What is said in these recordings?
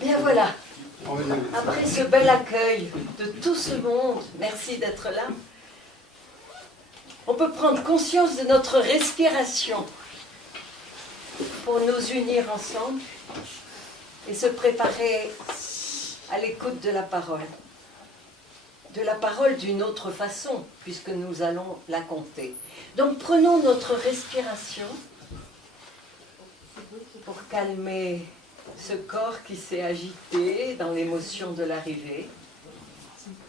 Bien voilà, après ce bel accueil de tout ce monde, merci d'être là, on peut prendre conscience de notre respiration pour nous unir ensemble et se préparer à l'écoute de la parole d'une autre façon, puisque nous allons la compter. Donc prenons notre respiration pour calmer ce corps qui s'est agité dans l'émotion de l'arrivée,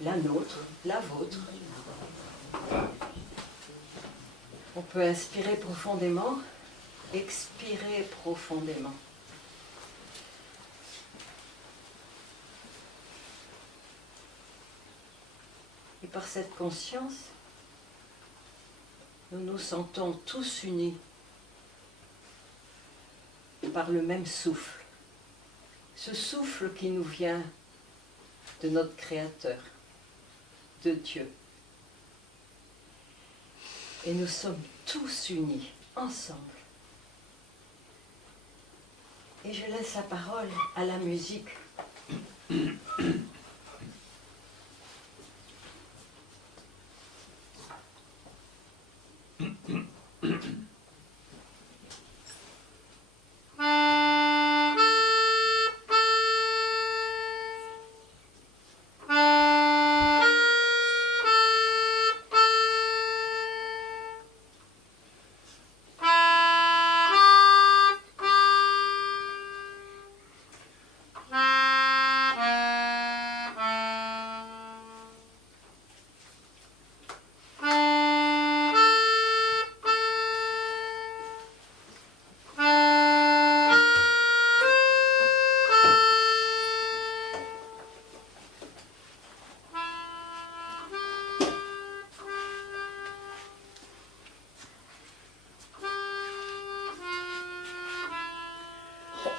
la nôtre, la vôtre. On peut inspirer profondément, expirer profondément. Et par cette conscience, nous nous sentons tous unis par le même souffle. Ce souffle qui nous vient de notre Créateur, de Dieu. Et nous sommes tous unis, ensemble. Et je laisse la parole à la musique.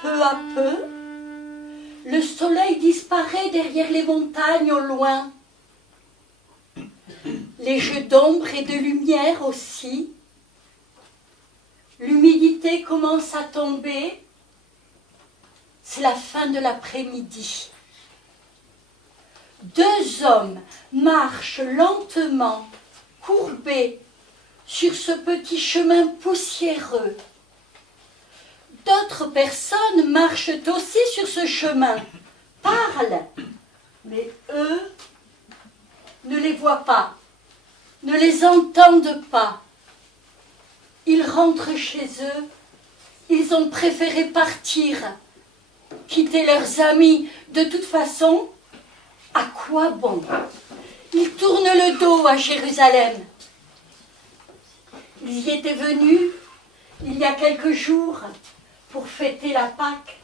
Peu à peu, le soleil disparaît derrière les montagnes au loin. Les jeux d'ombre et de lumière aussi. L'humidité commence à tomber. C'est la fin de l'après-midi. Deux hommes marchent lentement, courbés, sur ce petit chemin poussiéreux. D'autres personnes marchent aussi sur ce chemin, parlent, mais eux ne les voient pas, ne les entendent pas. Ils rentrent chez eux, ils ont préféré partir, quitter leurs amis. De toute façon, à quoi bon? Ils tournent le dos à Jérusalem. Ils y étaient venus il y a quelques jours pour fêter la Pâque,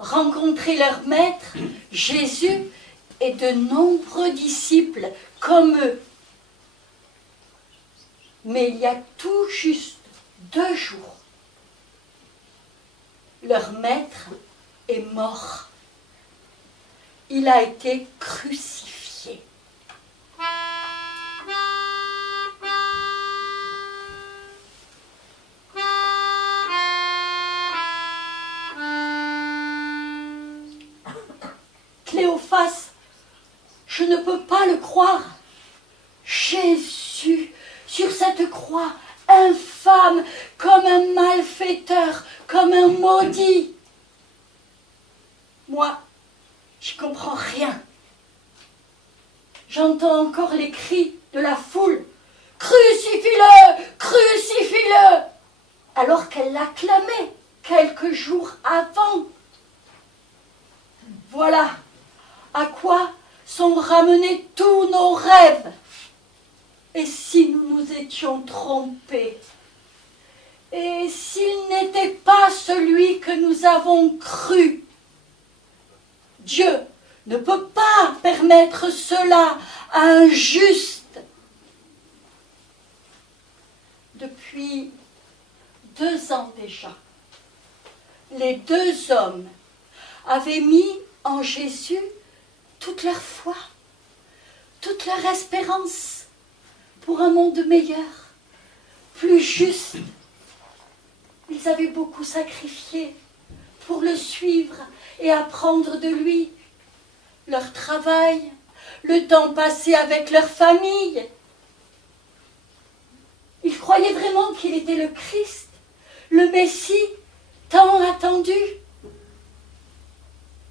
rencontrer leur maître, Jésus, et de nombreux disciples comme eux. Mais il y a tout juste 2 jours, leur maître est mort. Il a été crucifié. Cléophas, je ne peux pas le croire. Jésus, sur cette croix, infâme, comme un malfaiteur, comme un maudit. Moi, j'y comprends rien. J'entends encore les cris de la foule. « Crucifie-le! Crucifie-le » alors qu'elle l'acclamait quelques jours avant. Voilà à quoi sont ramenés tous nos rêves. Et si nous nous étions trompés? Et s'il n'était pas celui que nous avons cru? Dieu ne peut pas permettre cela à un juste. Depuis 2 ans déjà, les 2 hommes avaient mis en Jésus toute leur foi, toute leur espérance pour un monde meilleur, plus juste. Ils avaient beaucoup sacrifié pour le suivre et apprendre de lui. Leur travail, le temps passé avec leur famille. Ils croyaient vraiment qu'il était le Christ, le Messie, tant attendu.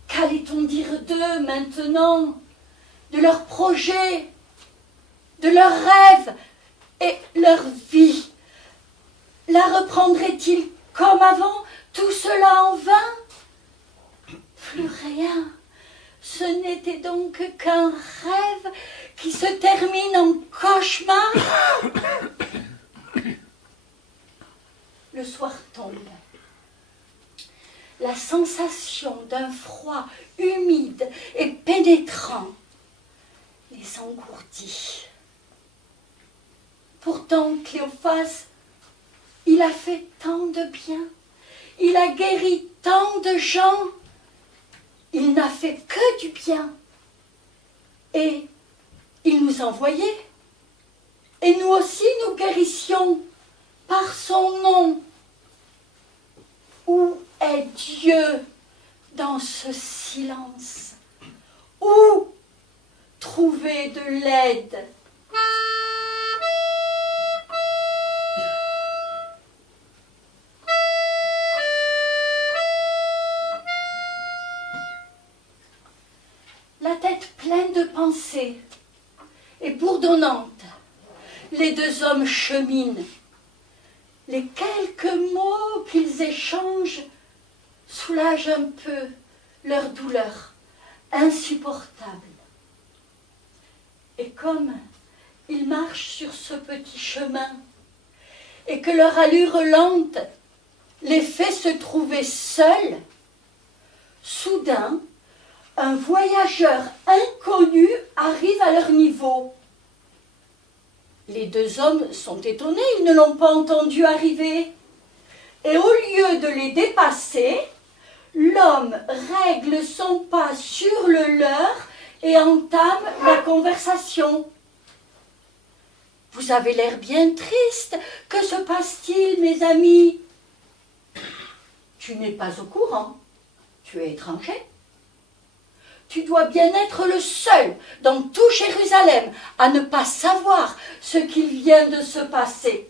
Qu'allait-on dire d'eux maintenant, de leurs projets, de leurs rêves et leur vie? La reprendrait-il comme avant, tout cela en vain? Plus rien. Ce n'était donc qu'un rêve qui se termine en cauchemar. Le soir tombe. La sensation d'un froid humide et pénétrant les engourdit. Pourtant, Cléophas, il a fait tant de bien, il a guéri tant de gens, il n'a fait que du bien. Et il nous envoyait. Et nous aussi, nous guérissions par son nom. Où est Dieu dans ce silence? Où trouver de l'aide? La tête pleine de pensées et bourdonnante, les deux hommes cheminent. Les quelques mots qu'ils échangent soulagent un peu leur douleur insupportable. Et comme ils marchent sur ce petit chemin et que leur allure lente les fait se trouver seuls, soudain, un voyageur inconnu arrive à leur niveau. Les deux hommes sont étonnés, ils ne l'ont pas entendu arriver. Et au lieu de les dépasser, l'homme règle son pas sur le leur et entame la conversation. « Vous avez l'air bien triste. Que se passe-t-il, mes amis ?»« Tu n'es pas au courant. Tu es étranger. Tu dois bien être le seul dans tout Jérusalem à ne pas savoir ce qu'il vient de se passer. »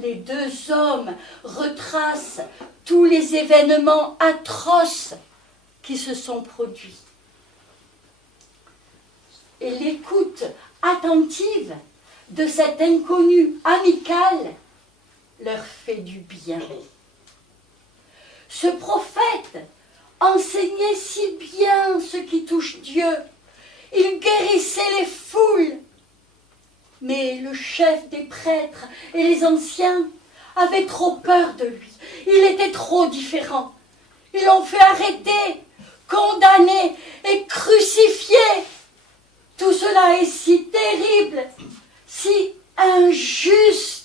Les deux hommes retracent tous les événements atroces qui se sont produits. Et l'écoute attentive de cet inconnu amical leur fait du bien. Ce prophète enseignait si bien ce qui touche Dieu. Il guérissait les foules. Mais le chef des prêtres et les anciens avaient trop peur de lui. Il était trop différent. Ils l'ont fait arrêter, condamner et crucifier. Tout cela est si terrible, si injuste.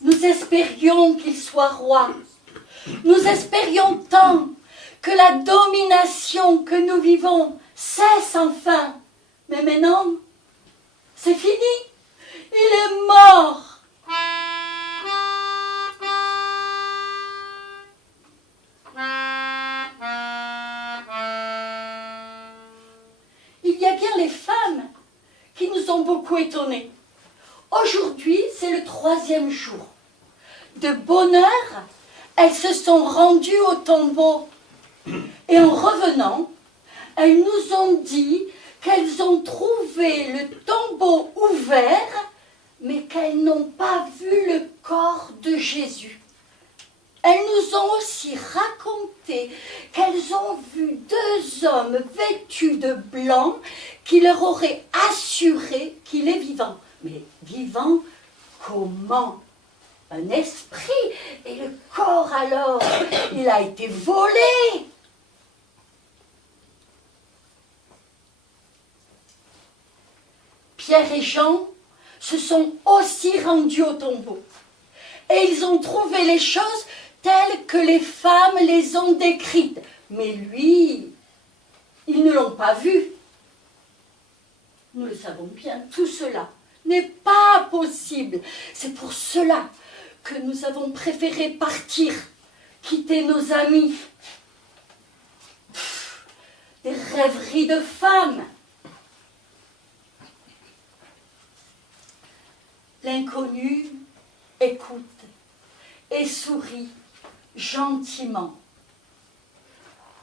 Nous espérions qu'il soit roi. Nous espérions tant que la domination que nous vivons cesse enfin. Mais maintenant, c'est fini. Il est mort. Il y a bien les femmes qui nous ont beaucoup étonnés. Aujourd'hui, c'est le 3e jour. De bonne heure, elles se sont rendues au tombeau. Et en revenant, elles nous ont dit qu'elles ont trouvé le tombeau ouvert, mais qu'elles n'ont pas vu le corps de Jésus. Elles nous ont aussi raconté qu'elles ont vu 2 hommes vêtus de blanc qui leur auraient assuré qu'il est vivant. Mais vivant comment? Un esprit. Et le corps alors, il a été volé. Pierre et Jean se sont aussi rendus au tombeau. Et ils ont trouvé les choses telles que les femmes les ont décrites. Mais lui, Ils ne l'ont pas vu. Nous le savons bien, tout cela n'est pas possible. C'est pour cela que nous avons préféré partir, quitter nos amis. Des rêveries de femmes. L'inconnu écoute et sourit gentiment.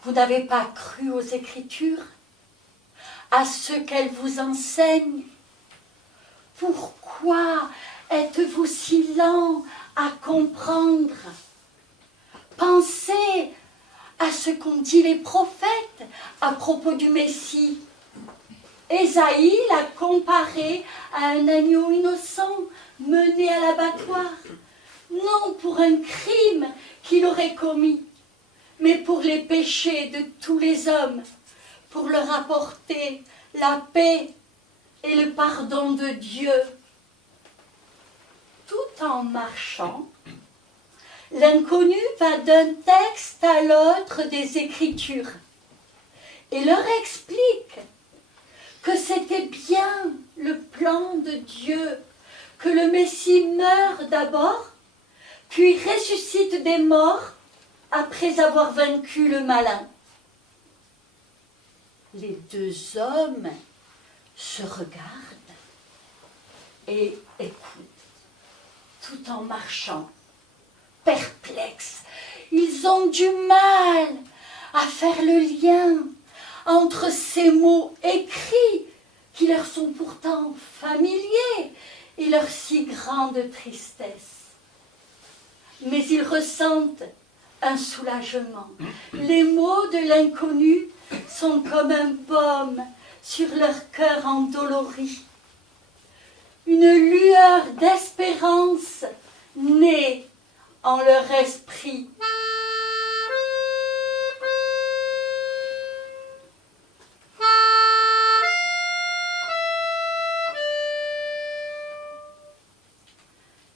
Vous n'avez pas cru aux Écritures, à ce qu'elles vous enseignent? Pourquoi êtes-vous si lent à comprendre? Pensez à ce qu'ont dit les prophètes à propos du Messie. Ésaïe l'a comparé à un agneau innocent mené à l'abattoir, non pour un crime qu'il aurait commis, mais pour les péchés de tous les hommes, pour leur apporter la paix et le pardon de Dieu. Tout en marchant, l'inconnu va d'un texte à l'autre des Écritures et leur explique que c'était bien le plan de Dieu, que le Messie meure d'abord, puis ressuscite des morts après avoir vaincu le malin. Les deux hommes se regardent et écoutent, tout en marchant, perplexes. Ils ont du mal à faire le lien entre ces mots écrits qui leur sont pourtant familiers et leur si grande tristesse. Mais ils ressentent un soulagement. Les mots de l'inconnu sont comme un baume sur leur cœur endolori. Une lueur d'espérance naît en leur esprit.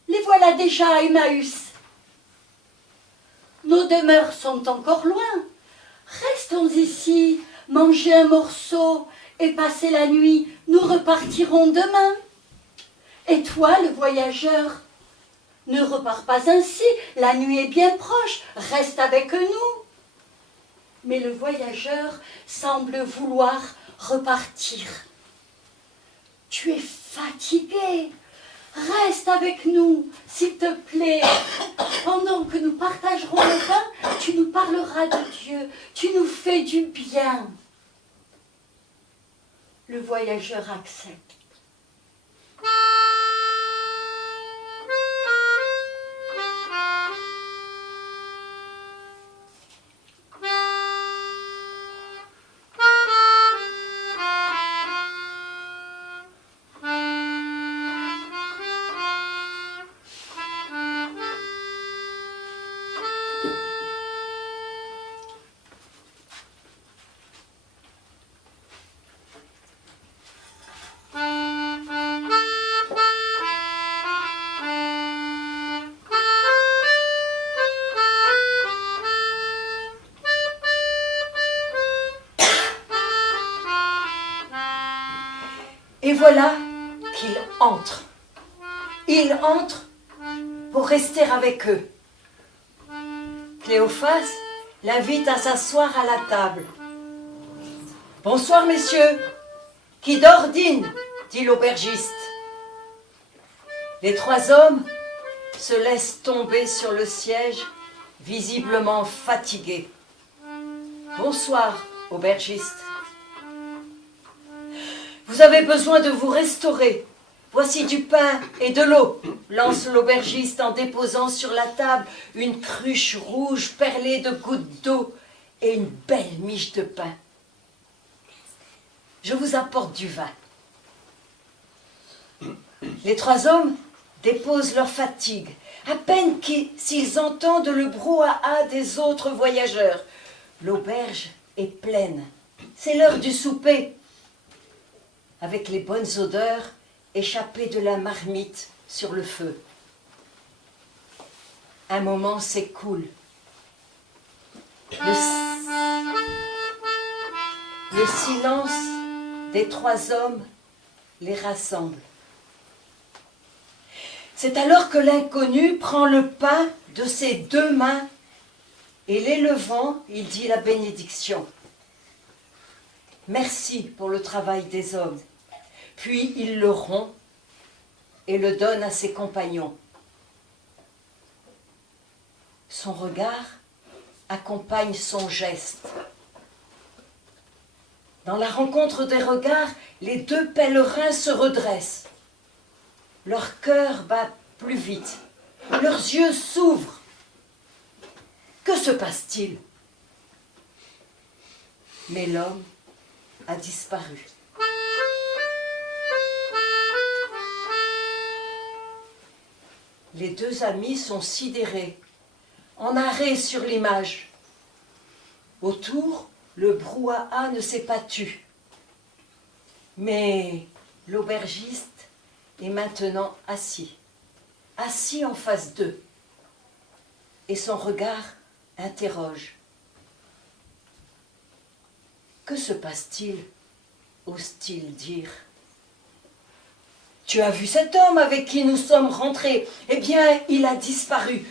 Les voilà déjà à Emmaüs. Nos demeures sont encore loin. Restons ici, manger un morceau et passer la nuit. Nous repartirons demain. Et toi, le voyageur, ne repars pas ainsi. La nuit est bien proche. Reste avec nous. Mais le voyageur semble vouloir repartir. Tu es fatigué. Reste avec nous, s'il te plaît. Pendant que nous partagerons le pain, tu nous parleras de Dieu. Tu nous fais du bien. Le voyageur accepte. Et voilà qu'il entre. Il entre pour rester avec eux. Cléophas l'invite à s'asseoir à la table. « Bonsoir, messieurs. Qui dort dîne, dit l'aubergiste. Les trois hommes se laissent tomber sur le siège, visiblement fatigués. « Bonsoir, aubergiste. Vous avez besoin de vous restaurer. Voici du pain et de l'eau, lance l'aubergiste en déposant sur la table une cruche rouge perlée de gouttes d'eau et une belle miche de pain. Je vous apporte du vin. Les trois hommes déposent leur fatigue, à peine s'ils entendent le brouhaha des autres voyageurs. L'auberge est pleine. C'est l'heure du souper. Avec les bonnes odeurs échappées de la marmite sur le feu. Un moment Le silence des trois hommes les rassemble. C'est alors que l'inconnu prend le pain de ses deux mains et l'élevant, il dit la bénédiction. Merci pour le travail des hommes. Puis il le rompt et le donne à ses compagnons. Son regard accompagne son geste. Dans la rencontre des regards, les deux pèlerins se redressent. Leur cœur bat plus vite. Leurs yeux s'ouvrent. Que se passe-t-il? Mais l'homme a disparu. Les deux amis sont sidérés, en arrêt sur l'image. Autour, le brouhaha ne s'est pas tu. Mais l'aubergiste est maintenant assis en face d'eux. Et son regard interroge. Que se passe-t-il? Ose-t-il dire. Tu as vu cet homme avec qui nous sommes rentrés? Eh bien, il a disparu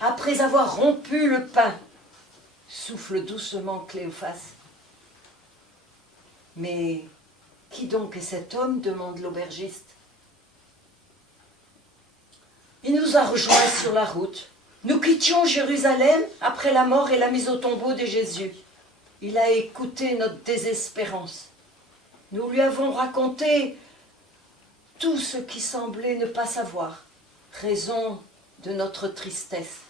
après avoir rompu le pain. Souffle doucement Cléophas. Mais qui donc est cet homme? Demande l'aubergiste. Il nous a rejoints sur la route. Nous quittions Jérusalem après la mort et la mise au tombeau de Jésus. Il a écouté notre désespérance. Nous lui avons raconté tout ce qui semblait ne pas savoir, raison de notre tristesse.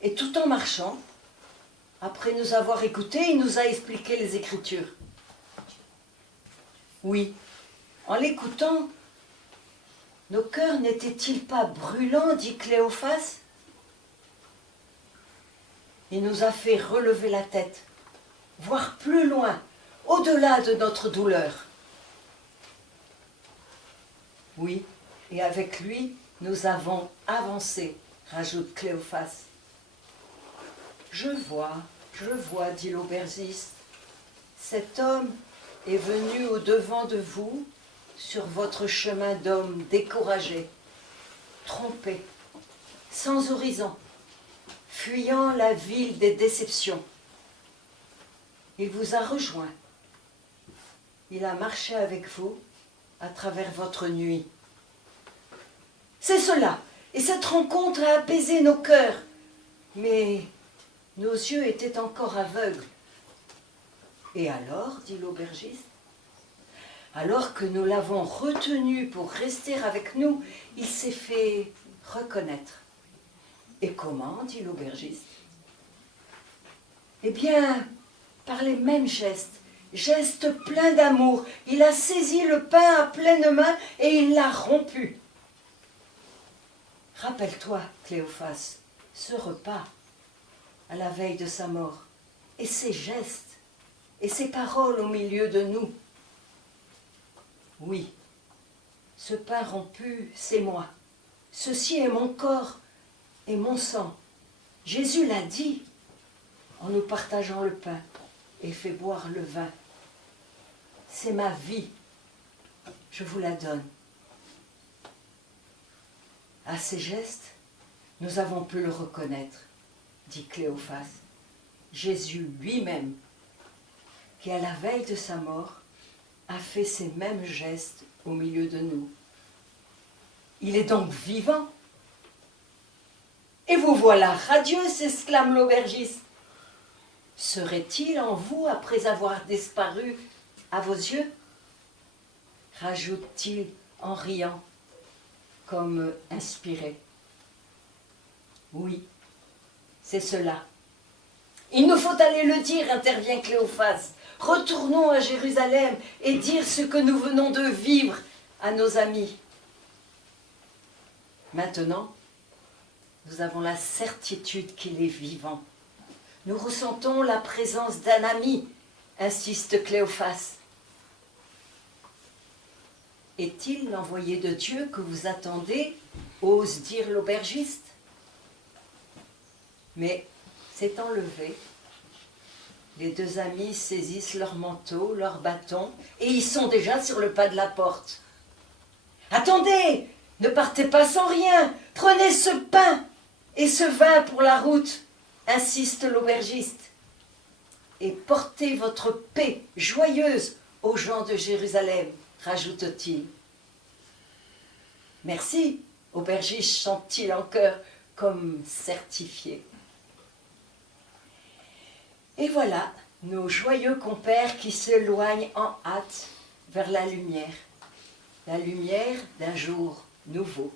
Et tout en marchant, après nous avoir écoutés, il nous a expliqué les Écritures. Oui, en l'écoutant, nos cœurs n'étaient-ils pas brûlants, dit Cléophas? Il nous a fait relever la tête, voir plus loin, au-delà de notre douleur. Oui, et avec lui, nous avons avancé, rajoute Cléophas. Je vois, dit l'aubergiste. Cet homme est venu au-devant de vous sur votre chemin d'homme découragé, trompé, sans horizon, fuyant la ville des déceptions. Il vous a rejoint. Il a marché avec vous à travers votre nuit. C'est cela, et cette rencontre a apaisé nos cœurs, mais nos yeux étaient encore aveugles. Et alors, dit l'aubergiste, alors que nous l'avons retenu pour rester avec nous, il s'est fait reconnaître. Et comment, dit l'aubergiste? Eh bien, par les mêmes gestes pleins d'amour. Il a saisi le pain à pleine main et il l'a rompu. Rappelle-toi, Cléophas, ce repas à la veille de sa mort, et ses gestes, et ses paroles au milieu de nous. Oui, ce pain rompu, c'est moi. Ceci est mon corps et mon sang. Jésus l'a dit en nous partageant le pain et fait boire le vin. C'est ma vie, je vous la donne. À ces gestes, nous avons pu le reconnaître, dit Cléophas. Jésus lui-même, qui à la veille de sa mort, a fait ces mêmes gestes au milieu de nous. Il est donc vivant. Et vous voilà radieux, s'exclame l'aubergiste. Serait-il en vous après avoir disparu à vos yeux? Rajoute-t-il en riant, comme inspiré. Oui, c'est cela. Il nous faut aller le dire, intervient Cléophas. Retournons à Jérusalem et dire ce que nous venons de vivre à nos amis. Maintenant, nous avons la certitude qu'il est vivant. Nous ressentons la présence d'un ami, insiste Cléophas. Est-il l'envoyé de Dieu que vous attendez, ose dire l'aubergiste? Mais s'étant levé, Les deux amis saisissent leur manteau, leur bâton, et ils sont déjà sur le pas de la porte. « Attendez, ne partez pas sans rien, prenez ce pain et ce vin pour la route, insiste l'aubergiste. Et portez votre paix joyeuse aux gens de Jérusalem, rajoute-t-il. Merci, aubergiste, chante-t-il en chœur, comme certifié. Et voilà nos joyeux compères qui s'éloignent en hâte vers la lumière d'un jour nouveau.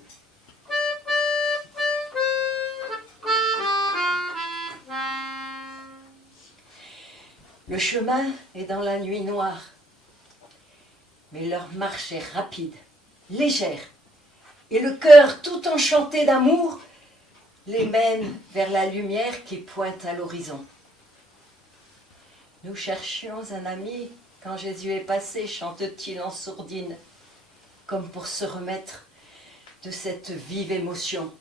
Le chemin est dans la nuit noire, mais leur marche est rapide, légère, et le cœur tout enchanté d'amour les mène vers la lumière qui pointe à l'horizon. Nous cherchions un ami quand Jésus est passé, chante-t-il en sourdine, comme pour se remettre de cette vive émotion.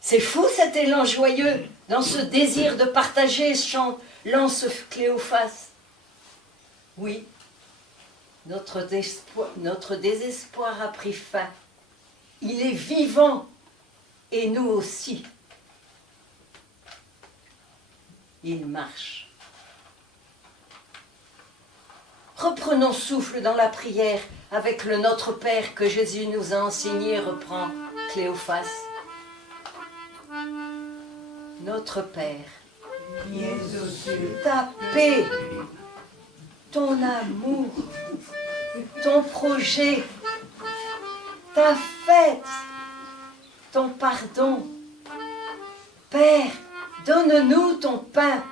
C'est fou cet élan joyeux, dans ce désir de partager, lance Cléophas. Oui, notre désespoir a pris fin. Il est vivant, et nous aussi. Il marche. Reprenons souffle dans la prière avec le Notre Père que Jésus nous a enseigné, reprend Cléophas. Notre Père, qui es aux cieux, ta paix, ton amour, ton projet, ta fête, ton pardon. Père, donne-nous ton pain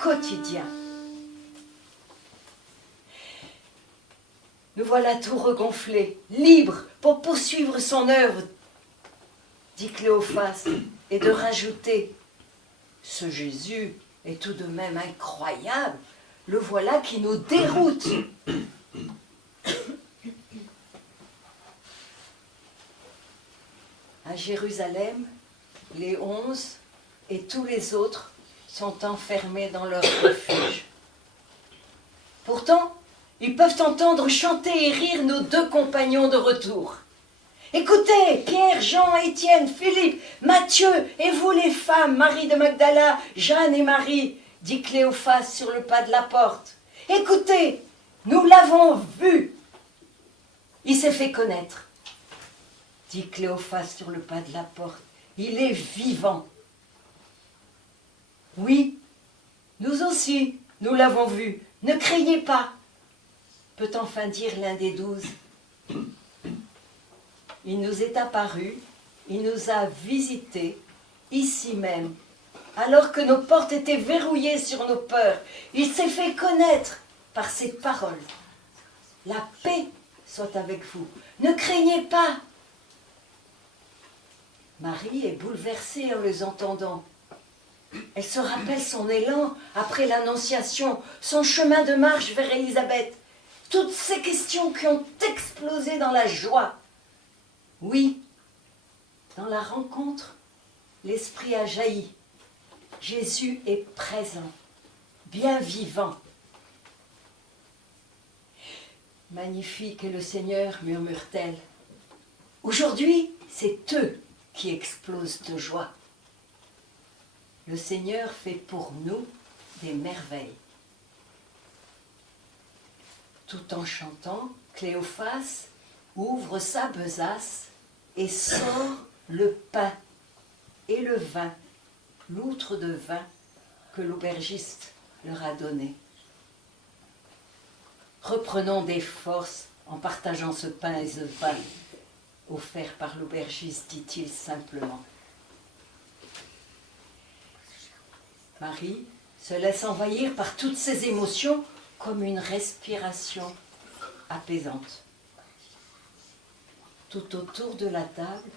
quotidien. Nous voilà tout regonflés, libres pour poursuivre son œuvre, dit Cléophas, et de rajouter: ce Jésus est tout de même incroyable, le voilà qui nous déroute. À Jérusalem, les 11 et tous les autres sont enfermés dans leur refuge. Pourtant, ils peuvent entendre chanter et rire nos deux compagnons de retour. Écoutez, Pierre, Jean, Étienne, Philippe, Matthieu, et vous les femmes, Marie de Magdala, Jeanne et Marie, dit Cléophas sur le pas de la porte. Écoutez, nous l'avons vu. Il s'est fait connaître, dit Cléophas sur le pas de la porte. Il est vivant. Oui, nous aussi, nous l'avons vu. Ne craignez pas, peut enfin dire l'un des 12. Il nous est apparu, il nous a visités, ici même, alors que nos portes étaient verrouillées sur nos peurs. Il s'est fait connaître par ses paroles. La paix soit avec vous. Ne craignez pas. Marie est bouleversée en les entendant. Elle se rappelle son élan après l'Annonciation, son chemin de marche vers Élisabeth. Toutes ces questions qui ont explosé dans la joie. Oui, dans la rencontre, l'Esprit a jailli. Jésus est présent, bien vivant. Magnifique est le Seigneur, murmure-t-elle. Aujourd'hui, c'est eux qui explosent de joie. Le Seigneur fait pour nous des merveilles. Tout en chantant, Cléophas ouvre sa besace et sort le pain et le vin, l'outre de vin que l'aubergiste leur a donné. Reprenons des forces en partageant ce pain et ce vin offert par l'aubergiste, dit-il simplement. Marie se laisse envahir par toutes ces émotions comme une respiration apaisante. Tout autour de la table,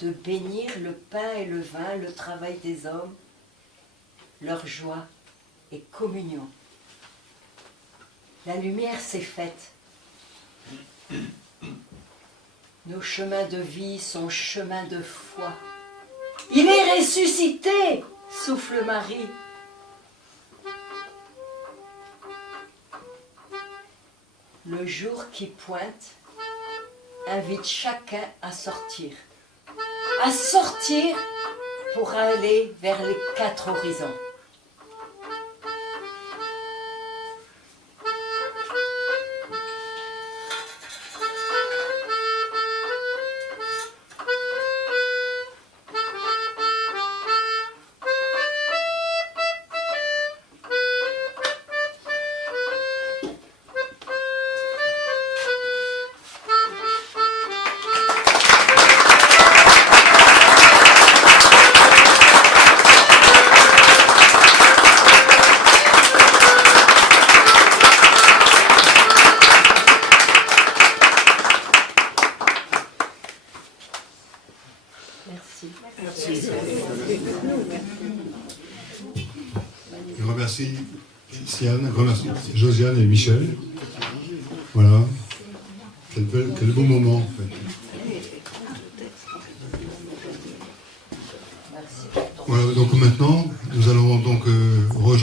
de bénir le pain et le vin, le travail des hommes, leur joie et communion. La lumière s'est faite. Nos chemins de vie sont chemins de foi. Il est ressuscité, souffle Marie. Le jour qui pointe invite chacun à sortir. À sortir pour aller vers les 4 horizons. Merci. Je remercie Siane, remercie Josiane et Michel. Voilà. Quel beau moment en fait. Voilà, donc maintenant, nous allons donc